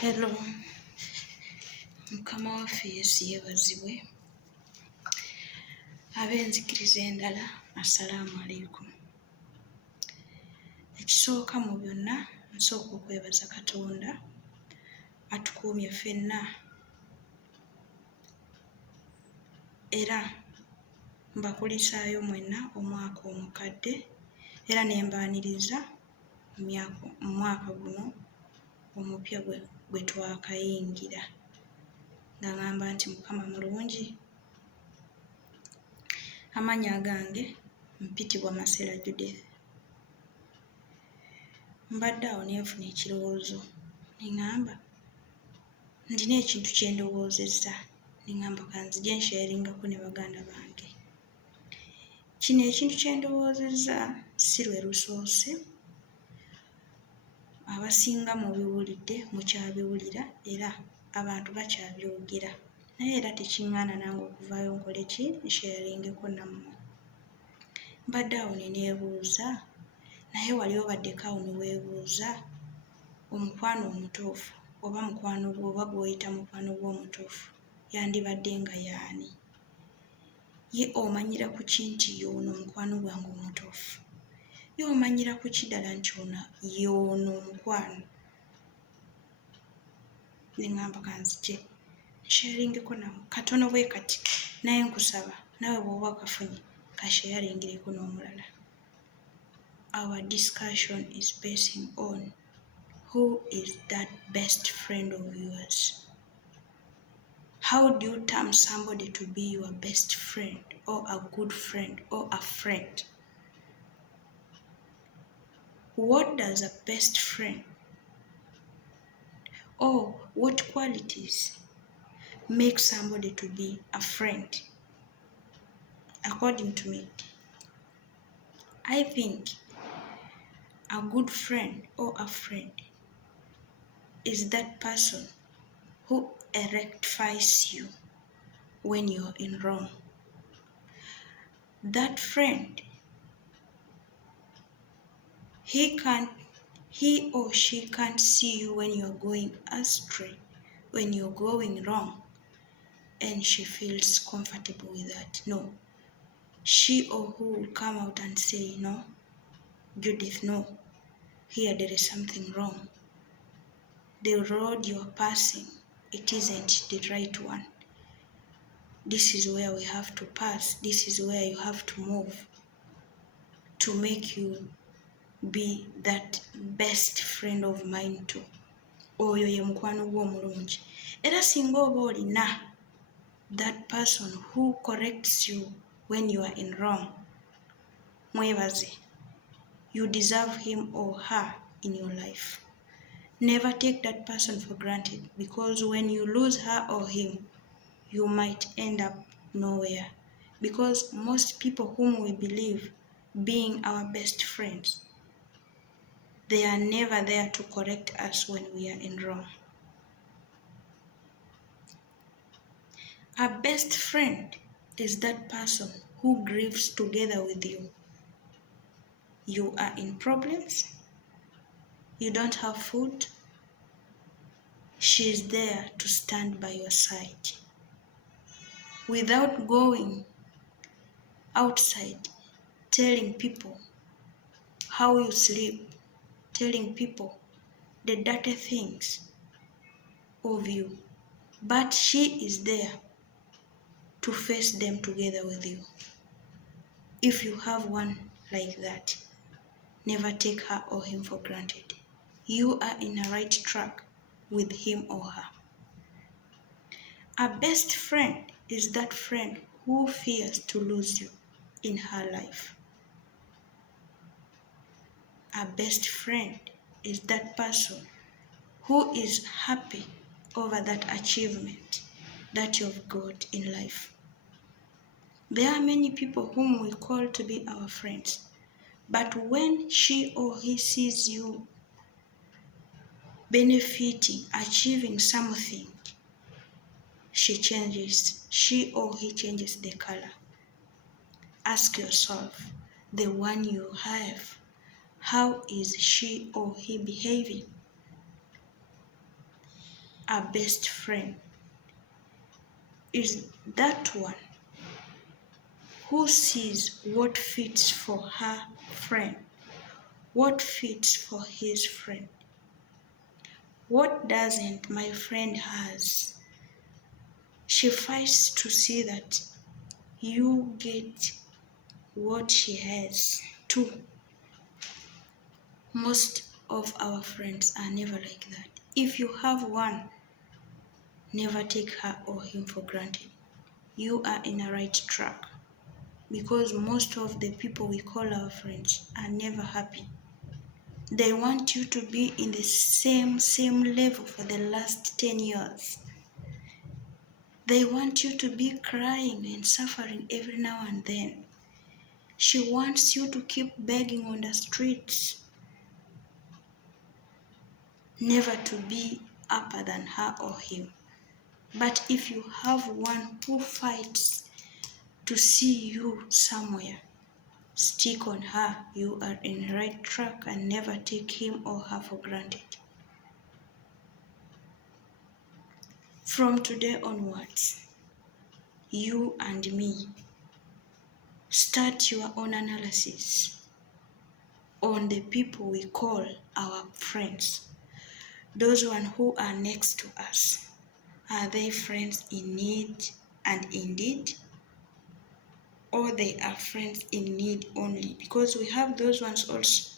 Hello, Mukama waffe Yesu yeebazibwe. Ab'enzikiriza endala, assalaamu alaikum. Ekisooka mu byonna, nsooka okwebaza Katonda atukuumye ffenna era mbakulisaayo mwenna omwaka omukadde era ne mbaaniriza mu mwaka guno omupya gwe twakayingira nga ngamba nti Mukama mulungi. Amannya gange mpitibwa Masera Judith. Mbadde awo ne nfuna ekirowoozo ne ŋŋamba ndina ekintu kye ndowoozezza ne ŋŋamba ka nzije nsharingako ne baganda bange. Kino ekintu kye ndowoozezza si lwe lusoose, abasinga mubiwulidde mukyabiwulira era abantu bakyabyogera, naye era tekiŋŋaana nange okuvaayo nkole ki, nsharingeko nammwe. Mbadde awo ne neebuuza, naye wali obaddeko awo ne weebuuza, omukwano omutuufu oba mukwano gwo oba gw'oyita mukwano gwo omutuufu yandibadde nga y'ani? Ye omanyira ku ki nti y'ono mukwano gwange omutuufu? Ye omanyira ku ki ddala nti y'ono omukwano? Ne ŋŋamba ka nzije nsharingeko nammwe katono bwe kati, naye nkusaba naawe bw'oba okafunye kasharingireko n'omulala. Our discussion is basing on who is that best friend of yours? How do you term somebody to be your best friend or a good friend or a friend? What does a best friend, or what qualities make somebody to be a friend? According to me, I think a good friend or a friend is that person who rectifies you when you're in wrong. That friend, he or she can't see you when you're going astray, when you're going wrong, and she feels comfortable with that. No. She or who will come out and say, no, Judith, no, here there is something wrong. The road you're passing, it isn't the right one. This is where we have to pass. This is where you have to move to make you be that best friend of mine too. Oyo ye mukwano gwo omulungi. Era singa oba olina that person who corrects you when you are in wrong, mwebaze. You deserve him or her in your life. Never take that person for granted, because when you lose her or him, you might end up nowhere. Because most people whom we believe being our best friends, they are never there to correct us when we are in wrong. A best friend is that person who grieves together with you. You are in problems, you don't have food, she is there to stand by your side. Without going outside telling people how you sleep, telling people the dirty things of you, but she is there to face them together with you. If you have one like that, never take her or him for granted. You are in a right track with him or her. A best friend is that friend who fears to lose you in her life. A best friend is that person who is happy over that achievement that you've got in life. There are many people whom we call to be our friends, but when she or he sees you benefiting, achieving something, she or he changes the color. Ask yourself, the one you have, how is she or he behaving? a best friend is that one who sees what fits for her friend, what fits for his friend. What doesn't my friend has? She fights to see that you get what she has too. Most of our friends are never like that. If you have one, never take her or him for granted. You are in a right track, because most of the people we call our friends are never happy. They want you to be in the same level for the last 10 years. They want you to be crying and suffering every now and then. She wants you to keep begging on the streets, never to be upper than her or him. But if you have one who fights to see you somewhere, stick on her. You are in the right track, and never take him or her for granted. From today onwards, you and me, start your own analysis on the people we call our friends. Those ones who are next to us. Are they friends in need and indeed? Or they are friends in need only? Because we have those ones also.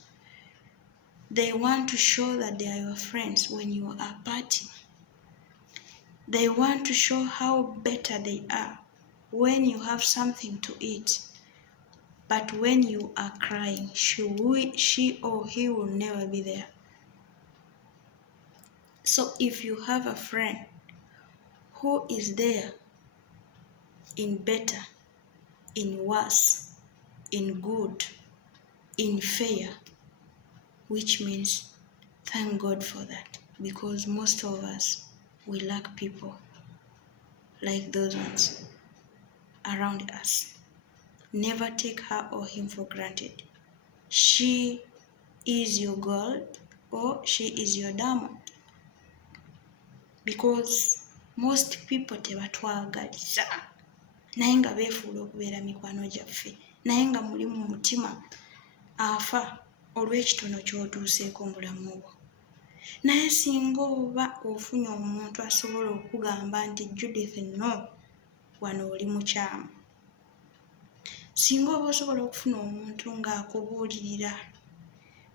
They want to show that they are your friends when you are partying. They want to show how better they are when you have something to eat. But when you are crying, she or he will never be there. So if you have a friend who is there in better, in worse, in good, in fair, which means thank God for that, because most of us, we lack people like those ones around us. Never take her or him for granted. She is your gold or she is your diamond, because most people tebatwagaliza naye nga beefuula okubeera mikwano gyaffe, naye nga muli mu mutima afa olw'ekitono ky'otuuseeko mu bulamu bwo. Naye singa oba ofunye omuntu asobola okugamba nti Judith, no, wano oli mukyamu. Singa oba osobola okufuna omuntu ng'akubuulirira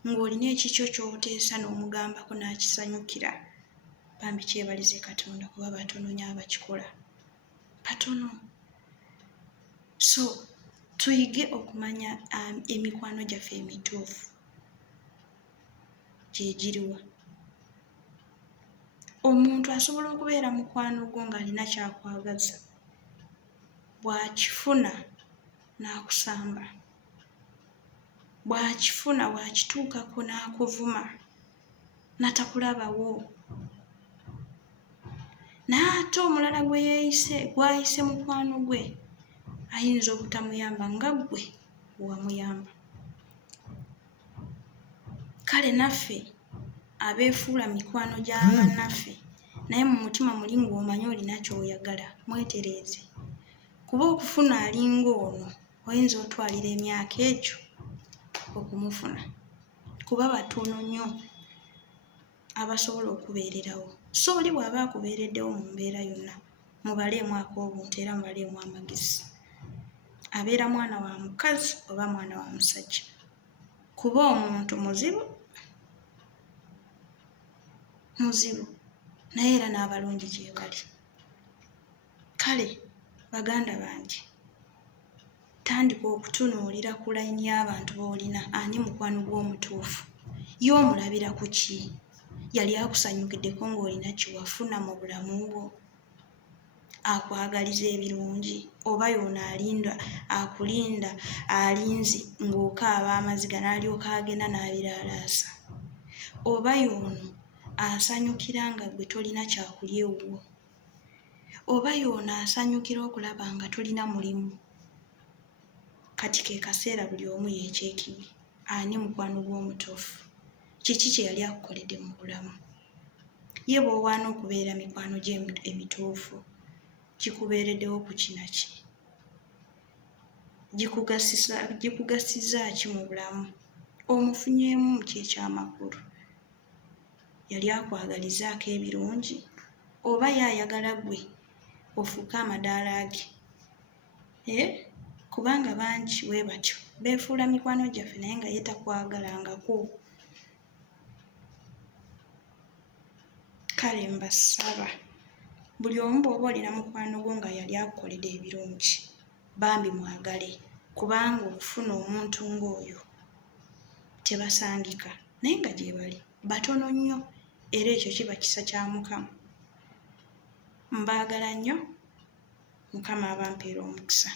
ng'olina ekikyo ky'oteesa n'omugambako n'akisanyukira, bambi kyebalize Katonda, kuba batono nnyo abakikola. Batono. So, tuyige okumanya emikwano gyaffe emituufu gye giriwa. Omuntu asobola okubeera mukwano gwo ng'alina kyakwagaza, bw'akifuna n'akusamba, bw'akifuna bw'akituukako n'akuvuma, n'atakulabawo. Naye ate omulala gw'ayise mukwano gwe ayinza obutamuyamba nga ggwe wamuyamba. Kale naffe abeefuula mikwano gya bannaffe, naye mu mutima muli ng'omanyi olina ky'oyagala, mwetereeze. Kuba okufuna alinga ono oyinza otwalira emyaka egyo okumufuna, kuba batono nnyo abasobola okubeererawo. So oli bw'aba akubeereddewo mu mbeera yonna, mubaleemu ak'obuntu era mubaleemu amagezi. Abeera mwana wa mukazi oba mwana wa musajja, kuba omuntu muzibu, naye era n'abalungi gye bali. Kale baganda bange, tandika okutunuulira ku layini y'abantu b'olina, ani mukwano gw'omutuufu. Ye omulabira ku ki? Yali akusanyukiddeko ng'olina kiwafuna mu bulamu bwo, akwagaliza ebirungi, oba y'ono akulinda alinzi ng'okaaba amaziga n'alyoka agenda n'abiraalaasa, oba y'ono asanyukira nga gwe tolina kyakulya ewuwo, oba y'ono asanyukira okulaba nga tolina mulimu. Kati ke kaseera buli omu yeekyekibi. Ani mukwano gw'omutuufu? Kiki kye yali akukoledde mu bulamu? ye bw'owaana okubeera mikwano gye emituufu gikubeereddewo ku kinaki? Gikugasiza ki mu bulamu? Omufunyeemu ki ekyamakulu? Yali akwagalizaako ebirungi oba yaayagala ggwe ofuuke amadaala ge? Kubanga bangi bwe batyo beefuula mikwano gyaffe naye nga ye takwagalangako. Kale mbasaba buli omu bw'oba olina mukwano gwo nga yali akukoledde ebirungi bambi mwagale, kubanga okufuna omuntu ng'oyo tebasangika naye nga gye bali batono nnyo era ekyo kiba kisa kya Mukama. Mbaagala nnyo, Mukama abampeera omukisa.